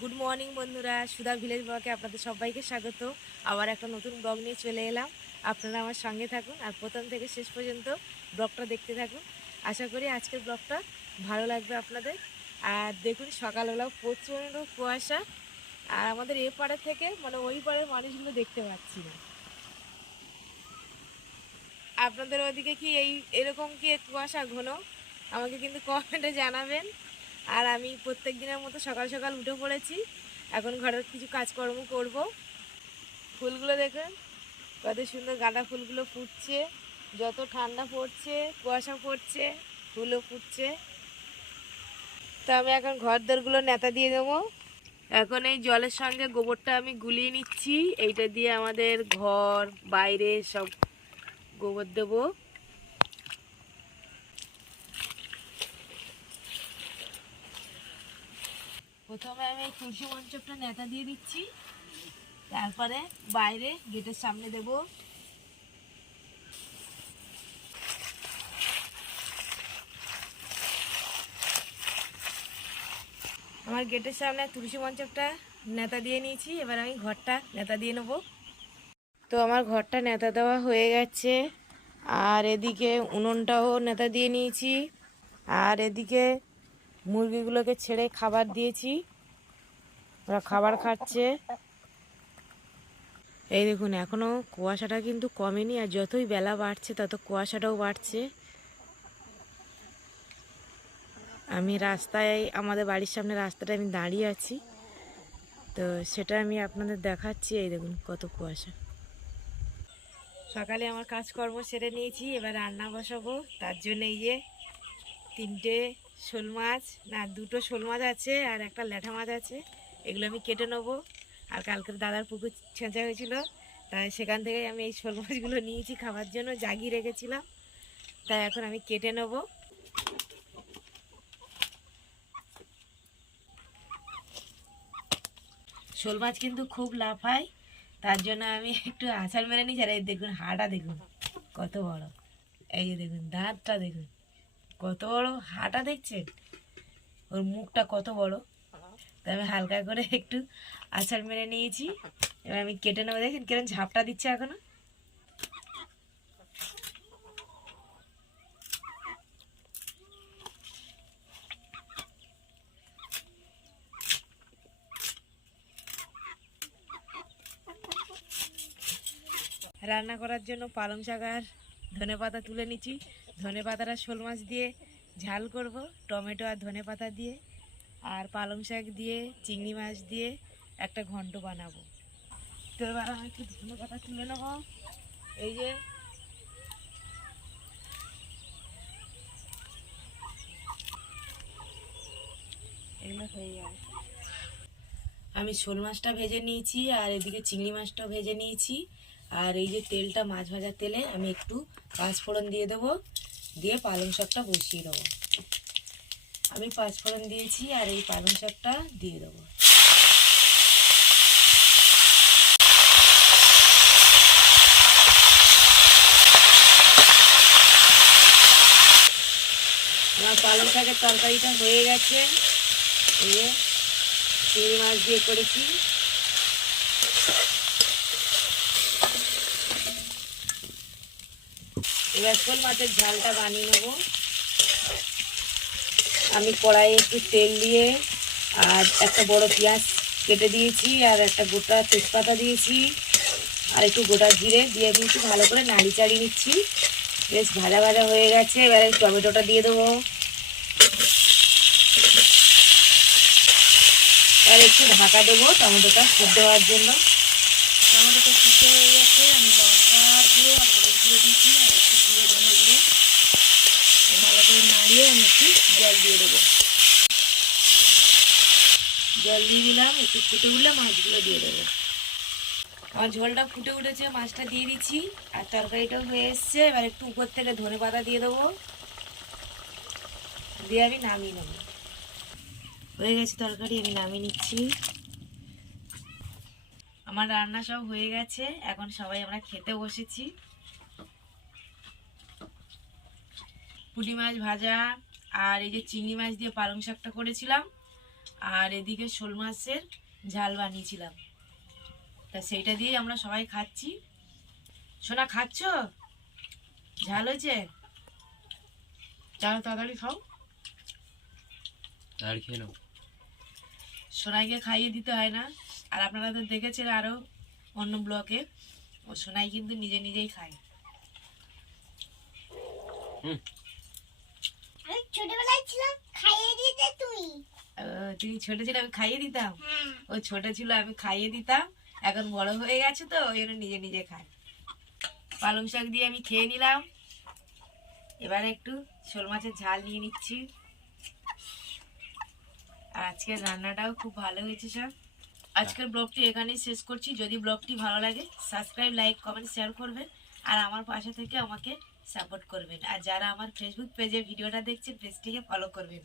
Good morning বন্ধুরা। সুধা village ব্লগে আপনাদের সবাইকে স্বাগত। আবার একটা নতুন ব্লগ নিয়ে চলে এলাম। আপনারা আমার সঙ্গে থাকুন আর প্রথম থেকে শেষ পর্যন্ত ব্লগটা দেখতে থাকুন। আশা করি আজকের ব্লগটা ভালো লাগবে আপনাদের। আর দেখুন সকালবেলা প্রচণ্ড কুয়াশা। আর আমাদের এ পাড়ে থেকে মানে ওই পাড়ের মানুষগুলো দেখতে পাচ্ছি না। আপনাদের ওদিকে কি এই, এরকম কি কুয়াশা ঘন? আমাকে কিন্তু কমেন্টে জানাবেন। আর আমি প্রত্যেক দিনের মতো সকাল সকাল উঠে পড়েছি। এখন ঘরের কিছু কাজকর্ম করব। ফুলগুলো দেখুন, কত সুন্দর গাঁদা ফুলগুলো ফুটছে। যত ঠান্ডা পড়ছে, কুয়াশা পড়ছে, ফুলও ফুটছে। তো আমি এখন ঘর দরগুলো নেতা দিয়ে দেবো। এখন এই জলের সঙ্গে গোবরটা আমি গুলিয়ে নিচ্ছি। এইটা দিয়ে আমাদের ঘর, বাইরে সব গোবর দেবো। প্রথমে আমি এই তুলসী মঞ্চপটা নেতা দিয়ে দিচ্ছি। তারপরে বাইরে গেটের সামনে দেব। আমার গেটের সামনে তুলসী মঞ্চপটা নেতা দিয়ে নিয়েছি। এবার আমি ঘরটা নেতা দিয়ে নেব। তো আমার ঘরটা নেতা দেওয়া হয়ে গেছে। আর এদিকে উনুনটাও নেতা দিয়ে নিয়েছি। আর এদিকে মুরগিগুলোকে ছেড়ে খাবার দিয়েছি। ওরা খাবার খাচ্ছে। এই দেখুন, এখনও কুয়াশাটা কিন্তু কমেনি আর যতই বেলা বাড়ছে তত কুয়াশাটাও বাড়ছে। আমি রাস্তায়, আমাদের বাড়ির সামনে রাস্তাটা আমি দাঁড়িয়ে আছি। তো সেটা আমি আপনাদের দেখাচ্ছি, এই দেখুন কত কুয়াশা। সকালে আমার কাজকর্ম সেরে নিয়েছি, এবার রান্না বসাবো। তার জন্য এই যে তিনটে শোল মাছ, না, দুটো শোল মাছ আছে আর একটা ল্যাঠা মাছ আছে। এগুলো আমি কেটে নেব। আর কালকের দাদার পুকুর ছেঁচা হয়েছিল, তাই সেখান থেকে আমি এই শোল মাছগুলো নিয়েছি খাবার জন্য, জাগিয়ে রেখেছিলাম। তাই এখন আমি কেটে নেব। শোল মাছ কিন্তু খুব লাফায়, তার জন্য আমি একটু আচার মেরে নিয়েছি। আর এই দেখুন হাড়া দেখুন, কত বড়। এই যে দেখুন, দাঁতটা দেখুন। কত বড় হাঁটা দেখছেন? ওর মুখটা কত বড়? তাই আমি হালকা করে একটু আচার মেরে নিয়েছি। এবার আমি কেটে নেব। দেখেন কিরম ঝাপটা দিচ্ছে এখনও। রান্না করার জন্য পালং শাক আর ধনে পাতা তুলে নিচ্ছি। ধনে পাতাটা শোল মাছ দিয়ে ঝাল করব, টমেটো আর ধনে পাতা দিয়ে, আর পালং শাক দিয়ে, চিংড়ি মাছ দিয়ে একটা ঘন্ট বানাবো। তো এবার আমি একটু ধনে পাতা তুলে নেব। এই যে আমি শোল মাছটা ভেজে নিয়েছি আর এদিকে চিংড়ি মাছটাও ভেজে নিয়েছি। আর এই যে তেলটা, মাছ ভাজার তেলে আমি একটু পাঁচফোড়ন দিয়ে দেবো। দিয়ে পালং শাকটা বসিয়ে দেবো। আমি পাঁচফোড়ন দিয়েছি আর এই পালং শাকটা দিয়ে দেবো। আমার পালং শাকের তরকারিটা হয়ে গেছে। চিংড়ি মাছ দিয়ে করেছি। এবার শোল মাছের ঝালটা বানিয়ে নেব। আমি কড়াইয়ে একটু তেল দিয়ে আর একটা বড় পেঁয়াজ কেটে দিয়েছি আর একটা গোটা তেজপাতা দিয়েছি। আর একটু গোটা জিরে দিয়ে কিন্তু ভালো করে নাড়ি চাড়িয়ে নিচ্ছি। বেশ ভাজা ভাজা হয়ে গেছে, এবারে টমেটোটা দিয়ে দেবো। আর একটু ঢাকা দেবো টমেটোটা সিদ্ধ হওয়ার জন্য। টমেটোটা সিদ্ধ হয়ে গেছে, আমি দিয়ে দিয়ে আর একটু জিরে ধনে দিয়ে নাড়িয়ে আমি একটু জল দিয়ে দেবো। জল দিয়ে দিলাম, একটু ফুটে উঠলে মাছগুলো দিয়ে দেবো। আমার ঝোলটা ফুটে উঠেছে, মাছটা দিয়ে দিচ্ছি। আর তরকারিটাও হয়ে এসছে, এবার একটু উপর থেকে ধনে পাতা দিয়ে দেবো। দিয়ে আমি নামিয়ে নেব। হয়ে গেছে তরকারি, আমি নামিয়ে নিচ্ছি। আমার রান্না সব হয়ে গেছে, এখন সবাই আমরা খেতে বসেছি। পুঁটি মাছ ভাজা আর এই যে চিংড়ি মাছ দিয়ে পালং শাকটা করেছিলাম। আর এদিকে শোল মাছের ঝাল বানিয়েছিলাম। তা সেইটা দিয়েই আমরা সবাই খাচ্ছি। সোনা খাচ্ছ? ঝাল হয়েছে? চলো তাড়াতাড়ি খাও। আর খেয়ে নাও। সোনাইকে খাইয়ে দিতে হয় না। আর আপনারা তো দেখেছেন আরও অন্য ব্লকে ও সোনাই কিন্তু নিজে নিজেই খায়। আমি ছোটবেলায় ছিলাম খাইয়ে দিতে তুই। ও, তুই ছোট ছিল আমি খাইয়ে দিতাম? হ্যাঁ। ও ছোট ছিল আমি খাইয়ে দিতাম। এখন বড় হয়ে গেছে তো ওই জন্য নিজে নিজে খায় পালং শাক দিয়ে আমি খেয়ে নিলাম। এবারে একটু শোল মাছের ঝাল নিয়ে নিচ্ছি। আর আজকের রান্নাটাও খুব ভালো হয়েছে সব। আজকের ব্লগটি এখানেই শেষ করছি। যদি ব্লগটি ভালো লাগে সাবস্ক্রাইব লাইক কমেন্ট শেয়ার করবেন। আর আমার পাশে থেকে আমাকে সাপোর্ট করবেন। আর যারা আমার ফেসবুক পেজে ভিডিওটা দেখছেন পেজটিকে ফলো করবেন।